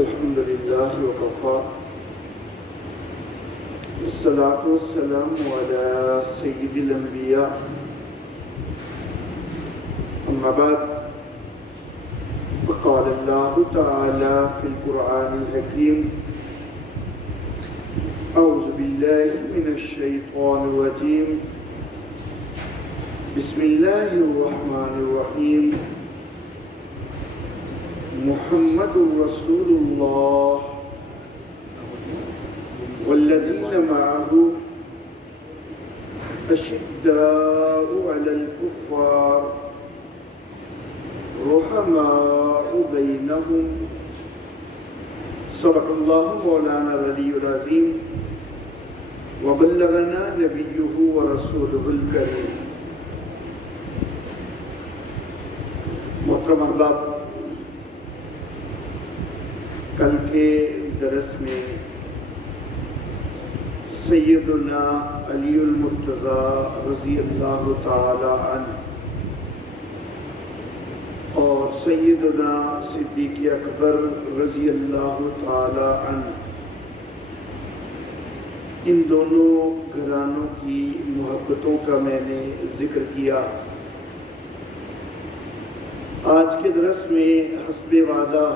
الحمد لله وكفى والصلاة والسلام على سيد الأنبياء أما بعد وقال الله تعالى في القرآن الحكيم أعوذ بالله من الشيطان الرجيم بسم الله الرحمن الرحيم محمد رسول الله والذين معه أشداء على الكفار رحماء بينهم صدق الله مولانا العلي العظيم وبلغنا نبيه ورسوله الكريم. محترم احباب، کل کے درس میں سیدنا علی المرتضیٰ رضی اللہ تعالی عنہ اور سیدنا صدیق اکبر رضی اللہ تعالی عنہ، ان دونوں گھرانوں کی محبتوں کا میں نے ذکر کیا. آج کے درس میں حسب وعدہ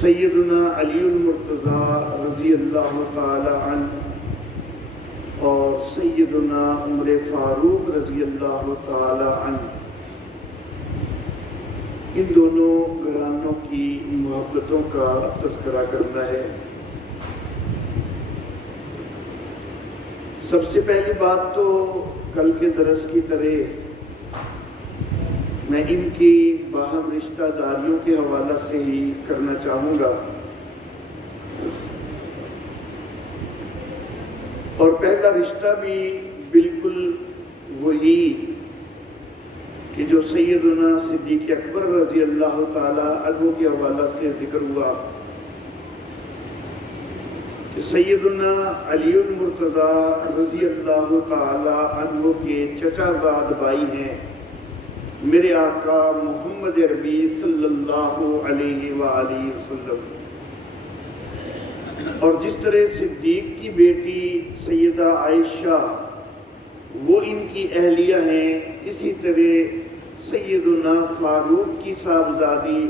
سیدنا علی المرتضیٰ رضی اللہ تعالی عنہ اور سیدنا عمر فاروق رضی اللہ تعالی عنہ، ان دونوں گھرانوں کی محبتوں کا تذکرہ کرنا ہے. سب سے پہلی بات تو کل کے درس کی طرح میں ان کی باہم رشتہ داریوں کے حوالہ سے ہی کرنا چاہوں گا. اور پہلا رشتہ بھی بالکل وہی کہ جو سیدنا صدیق اکبر رضی اللہ تعالی عنہ کے حوالہ سے ذکر ہوا کہ سیدنا علی المرتضیٰ رضی اللہ تعالی عنہ کے چچا زاد بھائی ہیں میرے آقا محمد عربی صلی اللہ علیہ وآلہ وسلم. اور جس طرح صدیق کی بیٹی سیدہ عائشہ وہ ان کی اہلیہ ہیں، اسی طرح سیدنا فاروق کی صاحبزادی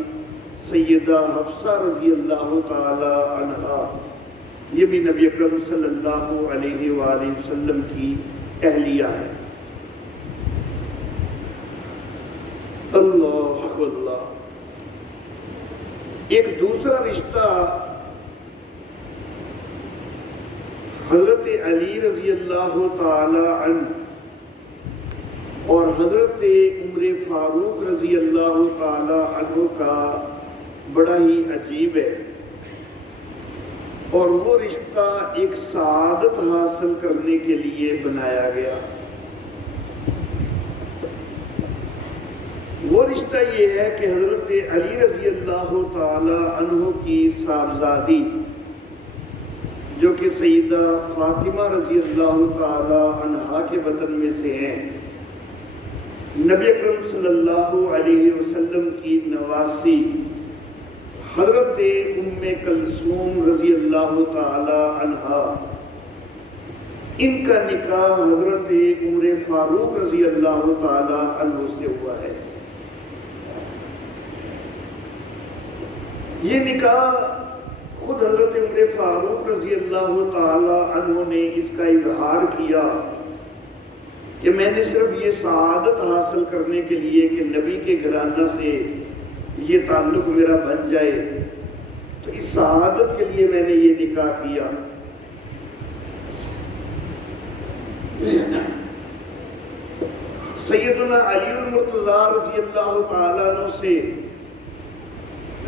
سیدہ حفصہ رضی اللہ تعالی عنہا یہ بھی نبی اکرم صلی اللہ علیہ وآلہ وسلم کی اہلیہ ہے. اللہ اللہ. ایک دوسرا رشتہ حضرت علی رضی اللہ تعالی عنہ اور حضرت عمر فاروق رضی اللہ تعالی عنہ کا بڑا ہی عجیب ہے، اور وہ رشتہ ایک سعادت حاصل کرنے کے لیے بنایا گیا. وہ رشتہ یہ ہے کہ حضرت علی رضی اللہ تعالی عنہ کی صاحبزادی جو کہ سیدہ فاطمہ رضی اللہ تعالی عنہا کے وطن میں سے ہیں، نبی اکرم صلی اللہ علیہ وسلم کی نواسی حضرت ام کلثوم رضی اللہ تعالی عنہا، ان کا نکاح حضرت عمر فاروق رضی اللہ تعالی عنہ سے ہوا ہے. یہ نکاح خود حضرت عمر فاروق رضی اللہ تعالی عنہ نے اس کا اظہار کیا کہ میں نے صرف یہ سعادت حاصل کرنے کے لیے کہ نبی کے گھرانہ سے یہ تعلق میرا بن جائے، تو اس سعادت کے لیے میں نے یہ نکاح کیا. سیدنا علی المرتضیٰ رضی اللہ تعالیٰ عنہ سے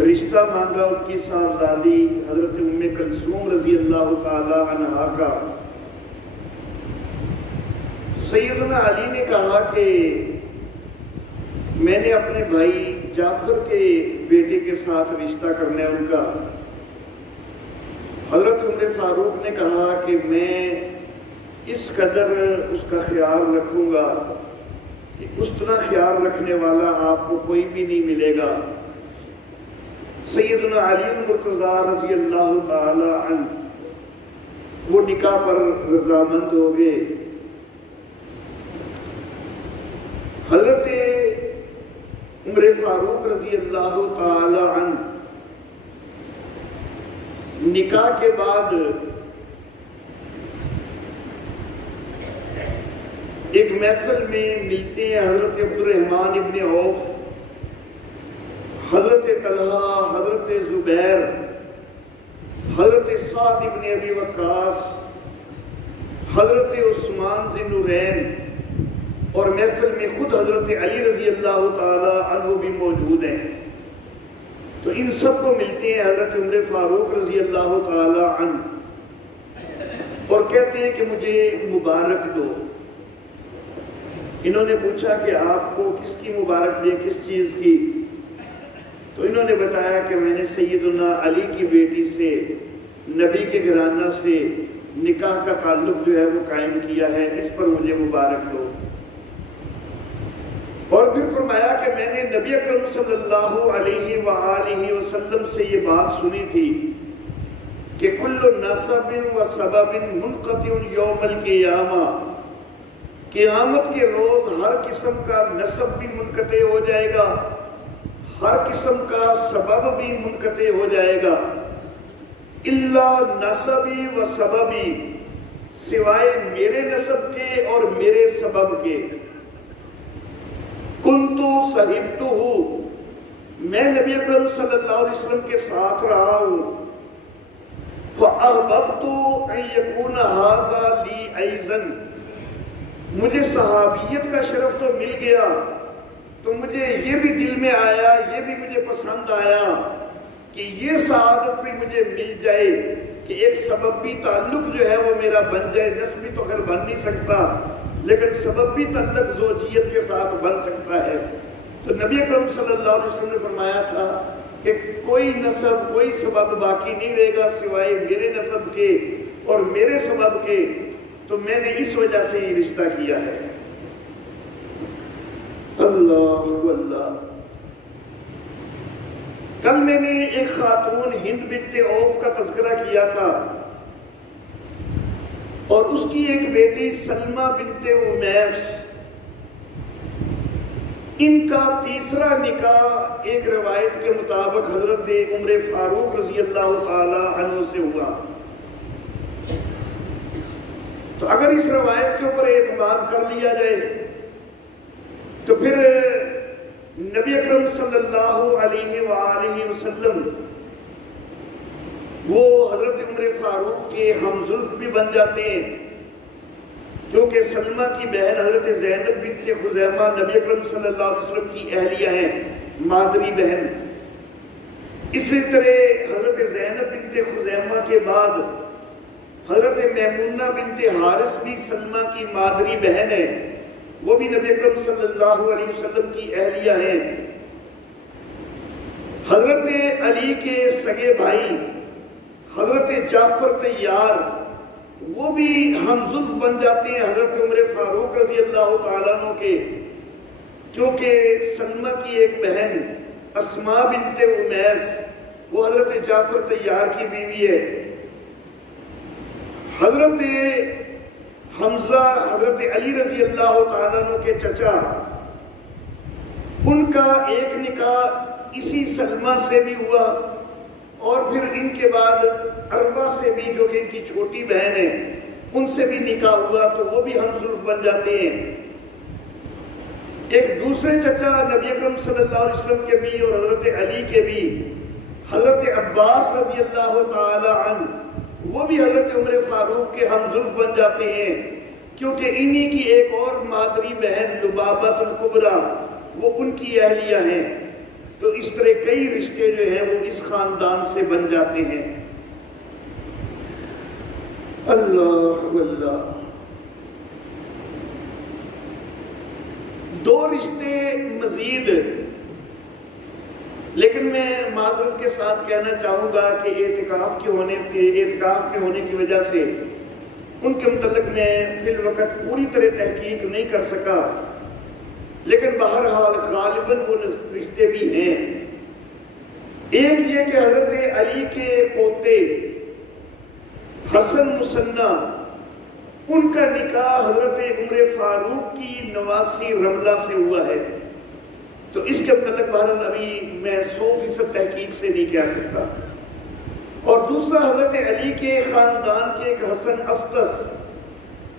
رشتہ مانگا ان کی صاحبزادی حضرت ام کلثوم رضی اللہ تعالی عنہا کا. سیدنا علی نے کہا کہ میں نے اپنے بھائی جعفر کے بیٹے کے ساتھ رشتہ کرنا ہے ان کا. حضرت عمر فاروق نے کہا کہ میں اس قدر اس کا خیال رکھوں گا کہ اس طرح خیال رکھنے والا آپ کو کوئی بھی نہیں ملے گا. سیدنا علی مرتضیٰ رضی اللہ تعالی عنہ وہ نکاح پر رضامند ہو گئے۔ حضرت عمر فاروق رضی اللہ تعالی عنہ نکاح کے بعد ایک محفل میں ملتے ہیں حضرت عبد الرحمن ابن عوف، حضرت طلحہ، حضرت زبیر، حضرت سعد ابن ابی وقاص، حضرت عثمان ذی النورین، اور محفل میں خود حضرت علی رضی اللہ تعالی عنہ بھی موجود ہیں۔ تو ان سب کو ملتے ہیں حضرت عمر فاروق رضی اللہ تعالی عنہ اور کہتے ہیں کہ مجھے مبارک دو۔ انہوں نے پوچھا کہ آپ کو کس کی مبارک دیں، کس چیز کی؟ تو انہوں نے بتایا کہ میں نے سیدنا علی کی بیٹی سے، نبی کے گھرانہ سے نکاح کا تعلق جو ہے وہ قائم کیا ہے، اس پر مجھے مبارک دو۔ اور پھر فرمایا کہ میں نے نبی اکرم صلی اللہ علیہ وآلہ وسلم سے یہ بات سنی تھی کہ کل نسب و سبب منقطع یوم القیامہ، قیامت کے روز ہر قسم کا نسب بھی منقطع ہو جائے گا، ہر قسم کا سبب بھی منقطع ہو جائے گا، الا نسبی و سببی، سوائے میرے نسب کے اور میرے سبب کے۔ کنتو صحبتہ، میں نبی اکرم صلی اللہ علیہ وسلم کے ساتھ رہا ہوں، فأحببت ان یکون ھذا لی ایضا، مجھے صحابیت کا شرف تو مل گیا، تو مجھے یہ بھی دل میں آیا، یہ بھی مجھے پسند آیا کہ یہ سعادت بھی مجھے مل جائے کہ ایک سبب بھی تعلق جو ہے وہ میرا بن جائے، نسبی تو خیر بن نہیں سکتا لیکن سبب بھی تعلق زوجیت کے ساتھ بن سکتا ہے۔ تو نبی اکرم صلی اللہ علیہ وسلم نے فرمایا تھا کہ کوئی نسب، کوئی سبب باقی نہیں رہے گا سوائے میرے نسب کے اور میرے سبب کے، تو میں نے اس وجہ سے یہ رشتہ کیا ہے۔ اللہ اللہ۔ کل میں نے ایک خاتون ہند بنت عوف کا تذکرہ کیا تھا اور اس کی ایک بیٹی سلمہ بنت امیس، ان کا تیسرا نکاح ایک روایت کے مطابق حضرت عمر فاروق رضی اللہ تعالی عنہ سے ہوا۔ تو اگر اس روایت کے اوپر اعتماد کر لیا جائے تو پھر نبی اکرم صلی اللہ علیہ وآلہ وسلم وہ حضرت عمر فاروق کے ہمزلف بھی بن جاتے ہیں، کیونکہ سلمہ کی بہن حضرت زینب بنت خزیمہ نبی اکرم صلی اللہ علیہ وسلم کی اہلیہ ہیں، مادری بہن۔ اسی طرح حضرت زینب بنت خزیمہ کے بعد حضرت میمونہ بنت حارث بھی سلمہ کی مادری بہن ہے، وہ بھی نبی اکرم صلی اللہ علیہ وسلم کی اہلیہ ہیں۔ حضرت علی کے سگے بھائی حضرت جعفر طیار وہ بھی ہمزلف بن جاتے ہیں حضرت عمر فاروق رضی اللہ تعالیٰ عنہ کے، کیونکہ سلمہ کی ایک بہن اسماء بنت امیس وہ حضرت جعفر طیار کی بیوی ہے۔ حضرت حمزہ حضرت علی رضی اللہ تعالیٰ عنہ کے چچا، ان کا ایک نکاح اسی سلمہ سے بھی ہوا اور پھر ان کے بعد عروہ سے بھی جو کہ ان کی چھوٹی بہن ہے ان سے بھی نکاح ہوا، تو وہ بھی ہمزلف بن جاتے ہیں۔ ایک دوسرے چچا نبی اکرم صلی اللہ علیہ وسلم کے بھی اور حضرت علی کے بھی، حضرت عباس رضی اللہ تعالی عنہ وہ بھی حضرت عمر فاروق کے ہمزلف بن جاتے ہیں، کیونکہ انہی کی ایک اور مادری بہن لبابۃ الکبریٰ وہ ان کی اہلیہ ہیں۔ تو اس طرح کئی رشتے جو ہیں وہ اس خاندان سے بن جاتے ہیں۔ اللہ اللہ۔ دو رشتے مزید، لیکن میں معذرت کے ساتھ کہنا چاہوں گا کہ اعتکاف میں ہونے کی وجہ سے ان کے متعلق میں فی الوقت پوری طرح تحقیق نہیں کر سکا، لیکن بہرحال غالباً وہ رشتے بھی ہیں۔ ایک یہ کہ حضرت علی کے پوتے حسن مثنی ان کا نکاح حضرت عمر فاروق کی نواسی رملہ سے ہوا ہے، تو اس کے متعلق بہرحال ابھی میں 100% تحقیق سے نہیں کہہ سکتا۔ اور دوسرا حضرت علی کے خاندان کے ایک حسن افطس،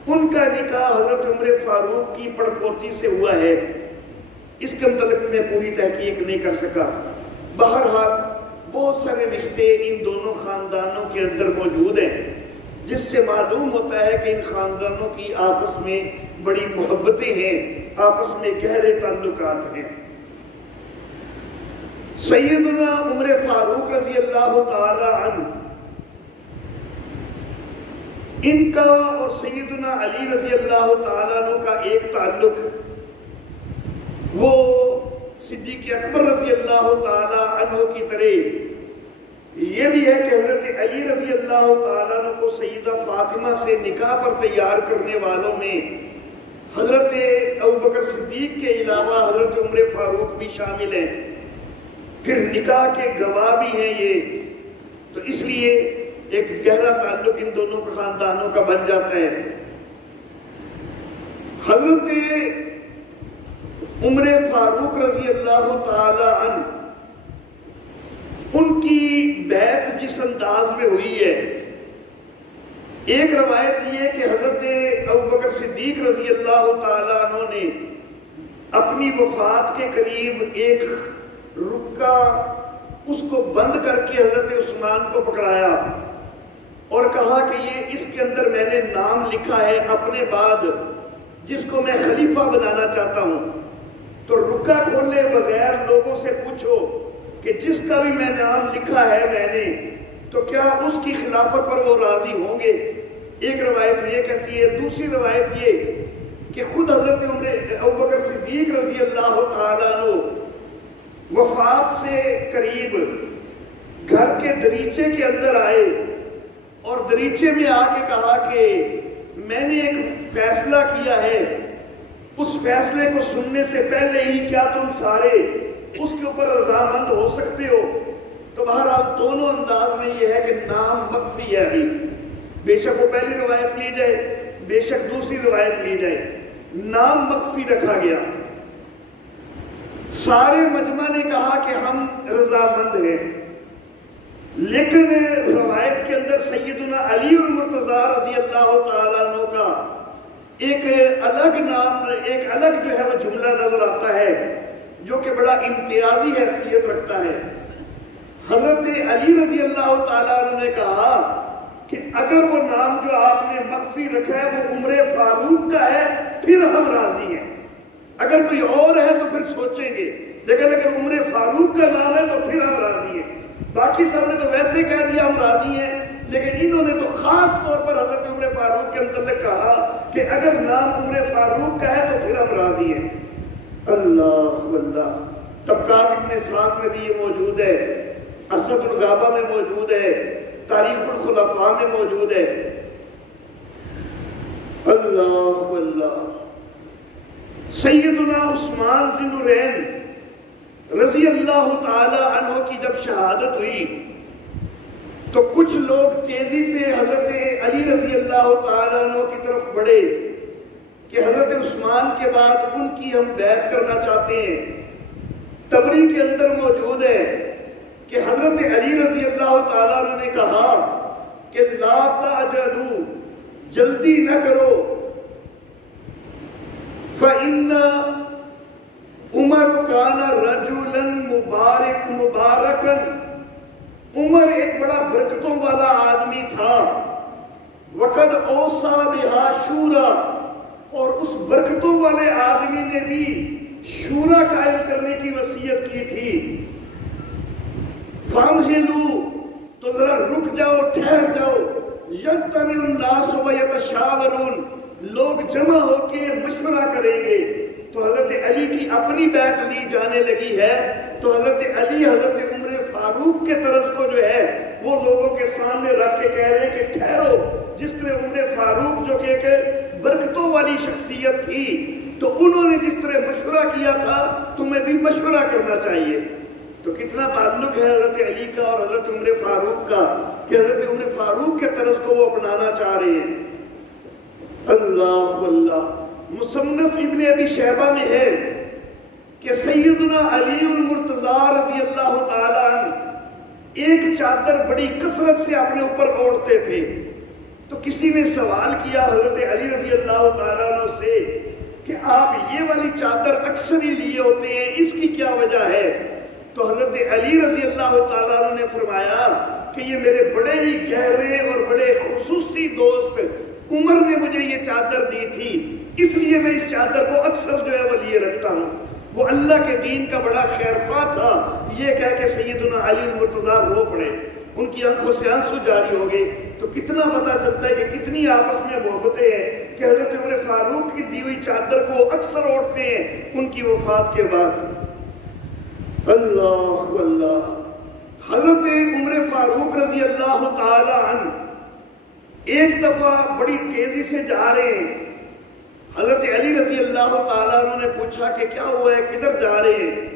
ان کا نکاح حضرت عمر فاروق کی پڑپوتی سے ہوا ہے، اس کے متعلق میں پوری تحقیق نہیں کر سکا۔ بہرحال بہت سارے رشتے ان دونوں خاندانوں کے اندر موجود ہیں، جس سے معلوم ہوتا ہے کہ ان خاندانوں کی آپس میں بڑی محبتیں ہیں، آپس میں گہرے تعلقات ہیں۔ سیدنا عمر فاروق رضی اللہ تعالی عنہ، ان کا اور سیدنا علی رضی اللہ تعالیٰ عنہ کا ایک تعلق وہ صدیق اکبر رضی اللہ تعالیٰ عنہ کی طرح یہ بھی ہے کہ حضرت علی رضی اللہ تعالیٰ عنہ کو سیدہ فاطمہ سے نکاح پر تیار کرنے والوں میں حضرت ابوبکر صدیق کے علاوہ حضرت عمر فاروق بھی شامل ہیں، پھر نکاح کے گواہ بھی ہیں یہ، تو اس لیے ایک گہرا تعلق ان دونوں خاندانوں کا بن جاتا ہے۔ حضرت عمر فاروق رضی اللہ تعالی عنہ، ان کی بیعت جس انداز میں ہوئی ہے، ایک روایت یہ کہ حضرت ابوبکر صدیق رضی اللہ تعالی عنہ نے اپنی وفات کے قریب ایک رکا اس کو بند کر کے حضرت عثمان کو پکڑایا اور کہا کہ یہ اس کے اندر میں نے نام لکھا ہے اپنے بعد جس کو میں خلیفہ بنانا چاہتا ہوں، تو رکا کھولے بغیر لوگوں سے پوچھو کہ جس کا بھی میں نام لکھا ہے میں نے، تو کیا اس کی خلافت پر وہ راضی ہوں گے؟ ایک روایت یہ کہتی ہے، دوسری روایت یہ کہ خود حضرت ابوبکر صدیق رضی اللہ تعالیٰ عنہ وفات سے قریب گھر کے دریچے کے اندر آئے اور دریچے میں آ کے کہا کہ میں نے ایک فیصلہ کیا ہے، اس فیصلے کو سننے سے پہلے ہی کیا تم سارے اس کے اوپر رضامند ہو سکتے ہو؟ تو بہرحال دونوں انداز میں یہ ہے کہ نام مخفی ہے ابھی، بے شک وہ پہلی روایت لی جائے، بے شک دوسری روایت لی جائے، نام مخفی رکھا گیا۔ سارے مجمع نے کہا کہ ہم رضامند ہیں، لیکن روایت کے اندر سیدنا علی المرتضیٰ رضی اللہ تعالیٰ عنہ کا ایک الگ نام، ایک الگ جو ہے وہ جملہ نظر آتا ہے جو کہ بڑا امتیازی حیثیت رکھتا ہے۔ حضرت علی رضی اللہ تعالیٰ عنہ نے کہا کہ اگر وہ نام جو آپ نے مخفی رکھا ہے وہ عمر فاروق کا ہے پھر ہم راضی ہیں، اگر کوئی اور ہے تو پھر سوچیں گے، لیکن اگر عمر فاروق کا نام ہے تو پھر ہم راضی ہیں۔ باقی سب نے تو ویسے کہہ دیا ہم راضی ہیں، لیکن انہوں نے تو خاص طور پر حضرت عمر فاروق کے متعلق کہا کہ اگر نام عمر فاروق کا ہے تو پھر ہم راضی ہیں۔ اللہ اللہ، طبقات ابن اسحاق میں بھی یہ موجود ہے، اسد الغابہ میں موجود ہے، تاریخ الخلفاء میں موجود ہے۔ اللہ اللہ، سیدنا عثمان ذی النورین رضی اللہ تعالی عنہ کی جب شہادت ہوئی تو کچھ لوگ تیزی سے حضرت علی رضی اللہ تعالی عنہ کی طرف بڑھے کہ حضرت عثمان کے بعد ان کی ہم بیعت کرنا چاہتے ہیں۔ تبری کے اندر موجود ہے کہ حضرت علی رضی اللہ تعالیٰ عنہ نے کہا کہ لا تعجلوا، جلدی نہ کرو، فَإِنَّ عمر کان رجلا مبارکا، عمر ایک بڑا برکتوں والا آدمی تھا، وقد اوصى بها شورا، اور اس برکتوں والے آدمی نے بھی شورا قائم کرنے کی وصیت کی تھی۔ فامہلوا، تو ذرا رک جاؤ، ٹھہر جاؤ، یجتمع الناس ویتشاورون، لوگ جمع ہو کے مشورہ کریں گے۔ تو حضرت علی کی اپنی بیعت لی جانے لگی ہے، تو حضرت علی حضرت عمر فاروق کے طرز کو جو ہے وہ لوگوں کے سامنے رکھ کے کہہ رہے ہیں کہ ٹھہرو، جس طرح عمر فاروق جو کہ ایک برکتوں والی شخصیت تھی، تو انہوں نے جس طرح مشورہ کیا تھا تمہیں بھی مشورہ کرنا چاہیے۔ تو کتنا تعلق ہے حضرت علی کا اور حضرت عمر فاروق کا کہ حضرت عمر فاروق کے طرز کو وہ اپنانا چاہ رہے ہیں۔ اللہ اللہ، مصنف ابن ابی شیبہ میں ہے کہ سیدنا علی المرتضی رضی اللہ تعالیٰ عنہ ایک چادر بڑی کثرت سے اپنے اوپر اوڑھتے تھے، تو کسی نے سوال کیا حضرت علی رضی اللہ تعالیٰ عنہ سے کہ آپ یہ والی چادر اکثر ہی لیے ہوتے ہیں، اس کی کیا وجہ ہے؟ تو حضرت علی رضی اللہ تعالیٰ عنہ نے فرمایا کہ یہ میرے بڑے ہی گہرے اور بڑے خصوصی دوست عمر نے مجھے یہ چادر دی تھی، اس لیے میں اس چادر کو اکثر جو ہے وہ لیے رکھتا ہوں۔ وہ اللہ کے دین کا بڑا خیر خواہ تھا، یہ کہہ کے سیدنا علی المرتضی رو پڑے، ان کی آنکھوں سے آنسو جاری ہو گئے۔ تو کتنا پتہ چلتا ہے کہ کتنی آپس میں محبتیں ہیں کہ حضرت عمر فاروق کی دی ہوئی چادر کو اکثر اوڑھتے ہیں ان کی وفات کے بعد۔ اللہ اللہ، حضرت عمر فاروق رضی اللہ تعالی عنہ ایک دفعہ بڑی تیزی سے جا رہے ہیں، حضرت علی رضی اللہ تعالیٰ عنہ نے پوچھا کہ کیا ہوا ہے، کدھر جا رہے ہیں؟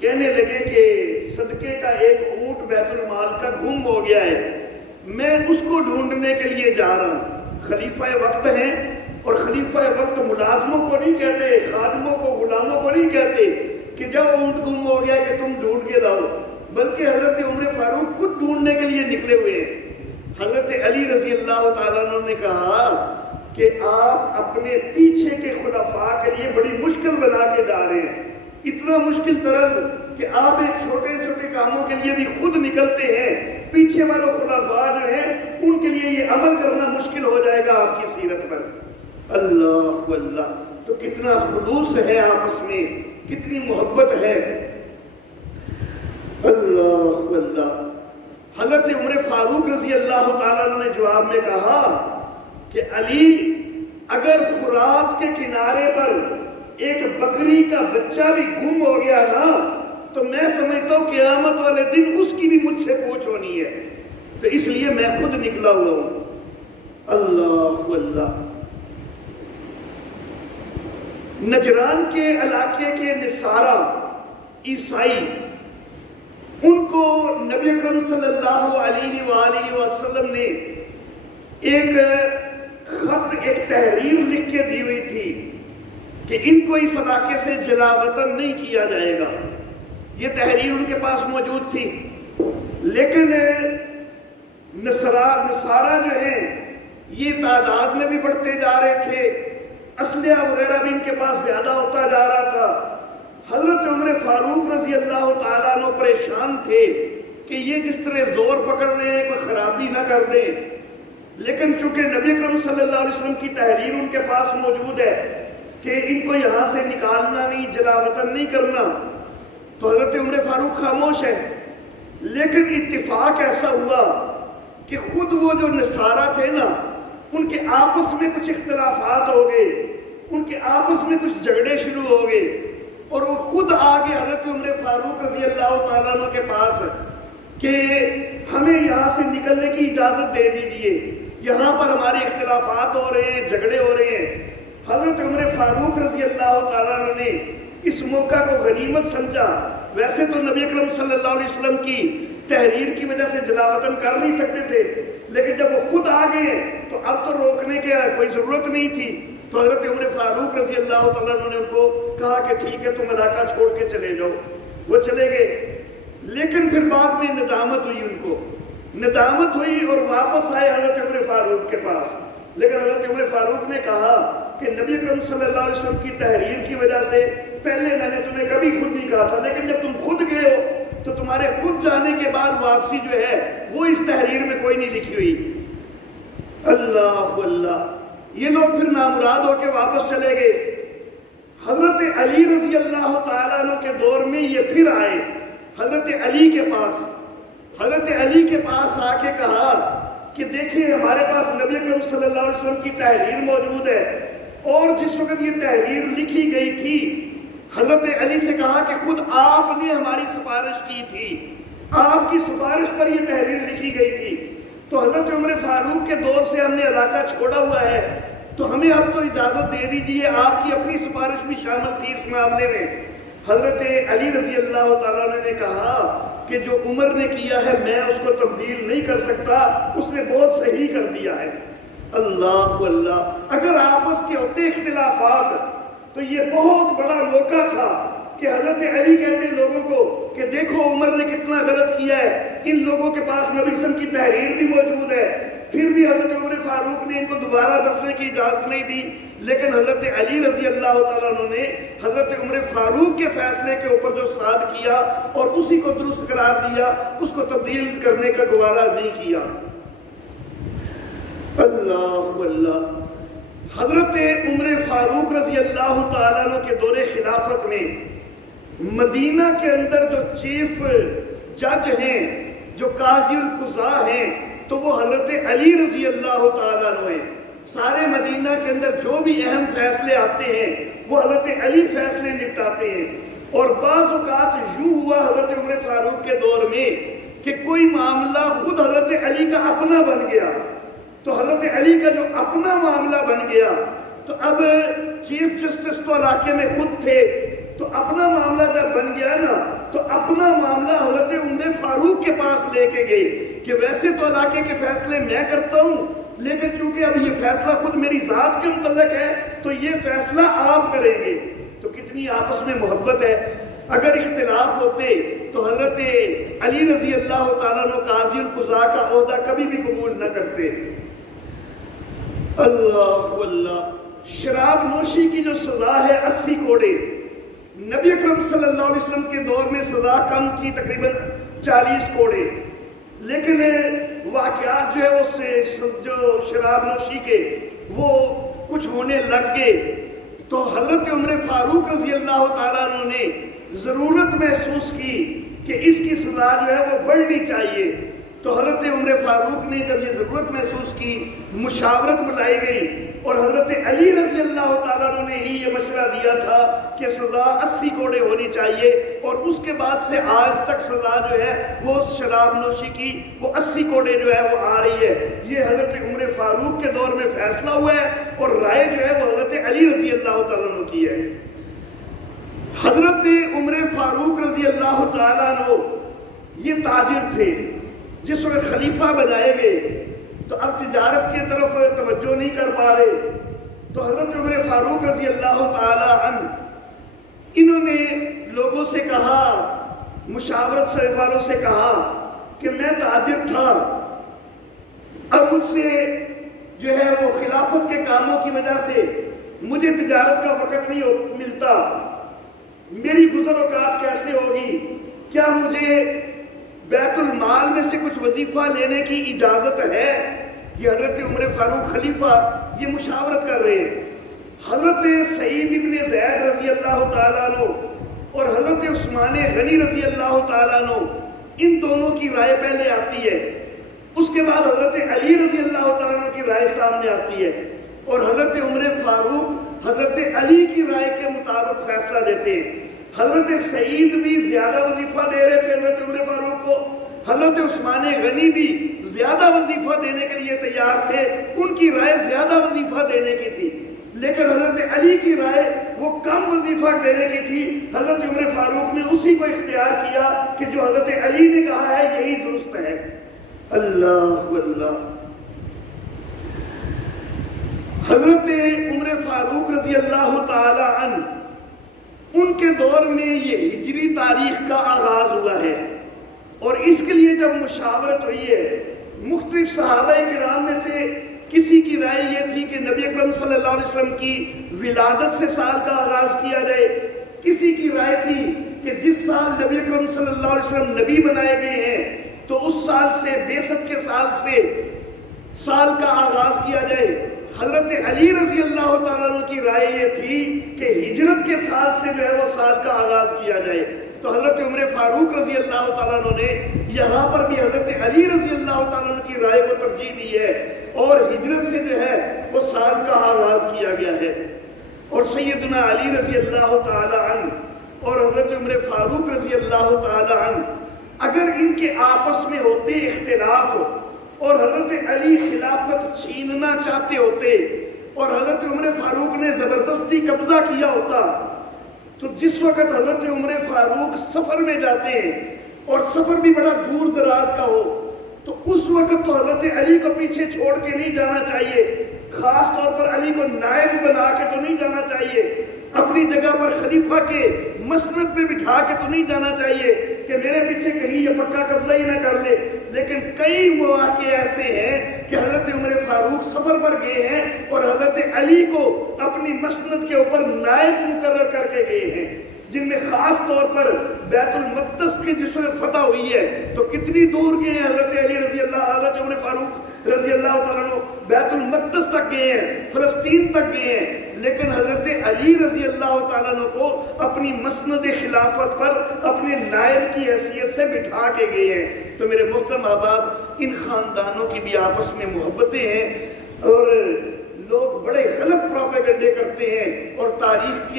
کہنے لگے کہ صدقے کا ایک اونٹ بیت المال کا گم ہو گیا ہے، میں اس کو ڈھونڈنے کے لیے جا رہا ہوں۔ خلیفہ وقت ہیں، اور خلیفہ وقت ملازموں کو نہیں کہتے، خادموں کو، غلاموں کو نہیں کہتے کہ جب اونٹ گم ہو گیا کہ تم ڈھونڈ کے لاؤ، بلکہ حضرت عمر فاروق خود ڈھونڈنے کے لیے نکلے ہوئے ہیں۔ حضرت علی رضی اللہ تعالیٰ عنہ نے کہا کہ آپ اپنے پیچھے کے خلفاء کے لیے بڑی مشکل بنا کے جا رہے ہیں، اتنا مشکل طرز کہ آپ ایک چھوٹے چھوٹے کاموں کے لیے بھی خود نکلتے ہیں، پیچھے والوں خلفاء جو ہیں ان کے لیے یہ عمل کرنا مشکل ہو جائے گا آپ کی سیرت پر۔ اللہ اللہ، تو کتنا خلوص ہے آپس میں، کتنی محبت ہے۔ اللہ اللہ، حضرت عمر فاروق رضی اللہ تعالیٰ عنہ نے جواب میں کہا کہ علی، اگر فرات کے کنارے پر ایک بکری کا بچہ بھی گم ہو گیا نا تو میں سمجھتا ہوں قیامت والے دن اس کی بھی مجھ سے پوچھ ہونی ہے، تو اس لیے میں خود نکلا ہوا ہوں۔ اللہ اللہ، نجران کے علاقے کے نصارہ عیسائی، ان کو نبی اکرم صلی اللہ علیہ وآلہ وسلم نے ایک خط، ایک تحریر لکھ کے دی ہوئی تھی کہ ان کو اس علاقے سے جلا وطن نہیں کیا جائے گا۔ یہ تحریر ان کے پاس موجود تھی، لیکن نصارہ جو ہیں یہ تعداد میں بھی بڑھتے جا رہے تھے، اسلحہ وغیرہ بھی ان کے پاس زیادہ ہوتا جا رہا تھا۔ حضرت عمر فاروق رضی اللہ تعالیٰ عنہ پریشان تھے کہ یہ جس طرح زور پکڑ رہے ہیں کوئی خرابی نہ کر دیں، لیکن چونکہ نبی اکرم صلی اللہ علیہ وسلم کی تحریر ان کے پاس موجود ہے کہ ان کو یہاں سے نکالنا نہیں، جلا وطن نہیں کرنا، تو حضرت عمر فاروق خاموش ہے۔ لیکن اتفاق ایسا ہوا کہ خود وہ جو نصارہ تھے نا، ان کے آپس میں کچھ اختلافات ہو گئے، ان کے آپس میں کچھ جھگڑے شروع ہو گئے، اور وہ خود آگے حضرت عمر فاروق رضی اللہ تعالیٰ عنہ کے پاس کہ ہمیں یہاں سے نکلنے کی اجازت دے دیجئے، یہاں پر ہمارے اختلافات ہو رہے ہیں، جھگڑے ہو رہے ہیں۔ حضرت عمر فاروق رضی اللہ تعالیٰ عنہ نے اس موقع کو غنیمت سمجھا۔ ویسے تو نبی اکرم صلی اللہ علیہ وسلم کی تحریر کی وجہ سے جلا وطن کر نہیں سکتے تھے، لیکن جب وہ خود آگے ہیں تو اب تو روکنے کی کوئی ضرورت نہیں تھی۔ تو حضرت عمر فاروق رضی اللہ تعالیٰ عنہ نے ان کو کہا کہ ٹھیک ہے تم علاقہ چھوڑ کے چلے جاؤ۔ وہ چلے گئے، لیکن پھر بعد میں ندامت ہوئی، ان کو ندامت ہوئی اور واپس آئے حضرت عمر فاروق کے پاس۔ لیکن حضرت عمر فاروق نے کہا کہ نبی اکرم صلی اللہ علیہ وسلم کی تحریر کی وجہ سے پہلے میں نے تمہیں کبھی خود نہیں کہا تھا، لیکن جب تم خود گئے ہو تو تمہارے خود جانے کے بعد واپسی جو ہے وہ اس تحریر میں کوئی نہیں لکھی ہوئی۔ اللہ اللہ، یہ لوگ پھر نامراد ہو کے واپس چلے گئے۔ حضرت علی رضی اللہ تعالیٰ عنہ کے دور میں یہ پھر آئے حضرت علی کے پاس۔ حضرت علی کے پاس آ کے کہا کہ دیکھیں ہمارے پاس نبی اکرم صلی اللہ علیہ وسلم کی تحریر موجود ہے، اور جس وقت یہ تحریر لکھی گئی تھی حضرت علی سے کہا کہ خود آپ نے ہماری سفارش کی تھی، آپ کی سفارش پر یہ تحریر لکھی گئی تھی، تو حضرت عمر فاروق کے دور سے ہم نے علاقہ چھوڑا ہوا ہے، تو ہمیں اب تو اجازت دے دیجئے، آپ کی اپنی سفارش بھی شامل تھی اس معاملے میں۔ حضرت علی رضی اللہ تعالیٰ عنہ نے کہا کہ جو عمر نے کیا ہے میں اس کو تبدیل نہیں کر سکتا، اس نے بہت صحیح کر دیا ہے۔ اللہ اللہ، اگر آپس کے ہوتے اختلافات تو یہ بہت بڑا موقع تھا کہ حضرت علی کہتے ہیں لوگوں کو کہ دیکھو عمر نے کتنا غلط کیا ہے، ان لوگوں کے پاس نبی صلی اللہ علیہ وسلم کی تحریر بھی موجود ہے، پھر بھی حضرت عمر فاروق نے ان کو دوبارہ بسنے کی اجازت نہیں دی، لیکن حضرت علی رضی اللہ تعالیٰ عنہ نے حضرت عمر فاروق کے فیصلے کے اوپر جو صاد کیا اور اسی کو درست قرار دیا، اس کو تبدیل کرنے کا گوارا نہیں کیا۔ اللہ اللہ، حضرت عمر فاروق رضی اللہ تعالیٰ عنہ کے دور خلافت میں مدینہ کے اندر جو چیف جج ہیں، جو قاضی القضاء ہیں، تو وہ حضرت علی رضی اللہ تعالیٰ عنہ ہیں۔ سارے مدینہ کے اندر جو بھی اہم فیصلے آتے ہیں وہ حضرت علی فیصلے نپٹاتے ہیں۔ اور بعض اوقات یوں ہوا حضرت عمر فاروق کے دور میں کہ کوئی معاملہ خود حضرت علی کا اپنا بن گیا، تو حضرت علی کا جو اپنا معاملہ بن گیا تو اب چیف جسٹس تو علاقے میں خود تھے، تو اپنا معاملہ جب بن گیا نا تو اپنا معاملہ حضرت عمر فاروق کے پاس لے کے گئے کہ ویسے تو علاقے کے فیصلے میں کرتا ہوں، لیکن چونکہ اب یہ فیصلہ خود میری ذات کے متعلق ہے تو یہ فیصلہ آپ کریں گے۔ تو کتنی آپس میں محبت ہے۔ اگر اختلاف ہوتے تو حضرت علی رضی اللہ تعالیٰ عنہ قاضی القضاء کا عہدہ کبھی بھی قبول نہ کرتے۔ اللہ اللہ، شراب نوشی کی جو سزا ہے 80 کوڑے، نبی اکرم صلی اللہ علیہ وسلم کے دور میں سزا کم تھی تقریباً 40 کوڑے، لیکن واقعات جو ہے وہ جو شراب نوشی کے وہ کچھ ہونے لگ گئے، تو حضرت عمر فاروق رضی اللہ تعالیٰ عنہ نے ضرورت محسوس کی کہ اس کی سزا جو ہے وہ بڑھنی چاہیے۔ تو حضرت عمر فاروق نے جب یہ ضرورت محسوس کی، مشاورت بلائی گئی اور حضرت علی رضی اللہ تعالیٰ عنہ نے ہی یہ مشورہ دیا تھا کہ سزا 80 کوڑے ہونی چاہیے، اور اس کے بعد سے آج تک سزا جو ہے وہ شراب نوشی کی وہ 80 کوڑے جو ہے وہ آ رہی ہے۔ یہ حضرت عمر فاروق کے دور میں فیصلہ ہوا ہے اور رائے جو ہے وہ حضرت علی رضی اللہ تعالیٰ عنہ کی ہے۔ حضرت عمر فاروق رضی اللہ تعالیٰ عنہ یہ تاجر تھے، جس وقت خلیفہ بنائے گئے تو اب تجارت کی طرف توجہ نہیں کر پا رہے، تو حضرت عمر فاروق رضی اللہ تعالی عنہ انہوں نے لوگوں سے کہا، مشاورت سے والوں سے کہا کہ میں تاجر تھا، اب مجھ سے جو ہے وہ خلافت کے کاموں کی وجہ سے مجھے تجارت کا وقت نہیں ملتا، میری گزر اوقات کیسے ہوگی؟ کیا مجھے بیت المال میں سے کچھ وظیفہ لینے کی اجازت ہے؟ یہ حضرت عمر فاروق خلیفہ یہ مشاورت کر رہے ہیں۔ حضرت سعید ابن زید رضی اللہ تعالیٰ عنہ اور حضرت عثمان غنی رضی اللہ تعالیٰ عنہ، ان دونوں کی رائے پہلے آتی ہے، اس کے بعد حضرت علی رضی اللہ تعالیٰ عنہ کی رائے سامنے آتی ہے، اور حضرت عمر فاروق حضرت علی کی رائے کے مطابق فیصلہ دیتے ہیں۔ حضرت سعید بھی زیادہ وظیفہ دے رہے تھے حضرت عمر فاروق کو، حضرت عثمان غنی بھی زیادہ وظیفہ دینے کے لیے تیار تھے، ان کی رائے زیادہ وظیفہ دینے کی تھی، لیکن حضرت علی کی رائے وہ کم وظیفہ دینے کی تھی۔ حضرت عمر فاروق نے اسی کو اختیار کیا کہ جو حضرت علی نے کہا ہے یہی درست ہے۔ اللہ اللہ، حضرت عمر فاروق رضی اللہ تعالی عنہ ان کے دور میں یہ ہجری تاریخ کا آغاز ہوا ہے، اور اس کے لیے جب مشاورت ہوئی ہے مختلف صحابہ کرام میں سے کسی کی رائے یہ تھی کہ نبی اکرم صلی اللہ علیہ وسلم کی ولادت سے سال کا آغاز کیا جائے، کسی کی رائے تھی کہ جس سال نبی اکرم صلی اللہ علیہ وسلم نبی بنائے گئے ہیں تو اس سال سے بعثت کے سال سے سال کا آغاز کیا جائے۔ حضرت علی رضی اللہ تعالیٰ عنہ کی رائے یہ تھی کہ ہجرت کے سال سے جو ہے وہ سال کا آغاز کیا جائے، تو حضرت عمر فاروق رضی اللہ تعالیٰ عنہ نے یہاں پر بھی حضرت علی رضی اللہ تعالیٰ عنہ کی رائے کو ترجیح دی ہے، اور ہجرت سے جو ہے وہ سال کا آغاز کیا گیا ہے۔ اور سیدنا علی رضی اللہ تعالیٰ عنہ اور حضرت عمر فاروق رضی اللہ تعالیٰ عنہ اگر ان کے آپس میں ہوتے اختلاف اور حضرت علی خلافت چھیننا چاہتے ہوتے اور حضرت عمر فاروق نے زبردستی قبضہ کیا ہوتا تو جس وقت حضرت عمر فاروق سفر میں جاتے ہیں اور سفر بھی بڑا دور دراز کا ہو تو اس وقت تو حضرت علی کو پیچھے چھوڑ کے نہیں جانا چاہیے، خاص طور پر علی کو نائب بنا کے تو نہیں جانا چاہیے، اپنی جگہ پر خلیفہ کے مسند پہ بٹھا کے تو نہیں جانا چاہیے کہ میرے پیچھے کہیں یہ پکا قبضہ ہی نہ کر لے۔ لیکن کئی مواقع ایسے ہیں کہ حضرت عمر فاروق سفر پر گئے ہیں اور حضرت علی کو اپنی مسند کے اوپر نائب مقرر کر کے گئے ہیں، جن میں خاص طور پر بیت المقدس کی جس وقت فتح ہوئی ہے تو کتنی دور گئے ہیں حضرت علی رضی اللہ، حضرت عمر فاروق رضی اللہ تعالیٰ عنہ بیت المقدس تک گئے ہیں، فلسطین تک گئے ہیں، لیکن حضرت علی رضی اللہ تعالیٰ عنہ کو اپنی مسند خلافت پر اپنے نائب کی حیثیت سے بٹھا کے گئے ہیں۔ تو میرے محترم احباب، ان خاندانوں کی بھی آپس میں محبتیں ہیں اور لوگ بڑے غلط پروپیگنڈے کرتے ہیں اور تاریخ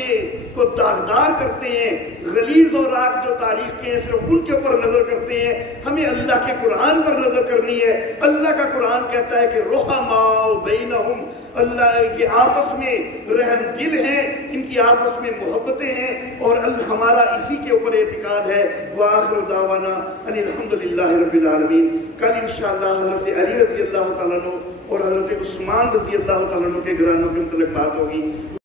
کو داغدار کرتے ہیں، غلیظ اور راک جو تاریخ کے ہیں صرف ان کے اوپر نظر کرتے ہیں۔ ہمیں اللہ کے قرآن پر نظر کرنی ہے۔ اللہ کا قرآن کہتا ہے کہ رحماء بینہم، اللہ کے آپس میں رحم دل ہیں، ان کی آپس میں محبتیں ہیں اور ہمارا اسی کے اوپر اعتقاد ہے۔ وآخر دعوانا ان الحمدللہ رب العالمین۔ کل انشاءاللہ حضرت علی رضی اللہ تعالیٰ عنہ اور حضرت عثمان رضی اللہ تعالیٰ عنہ کے گھرانوں کے متعلق بات ہوگی۔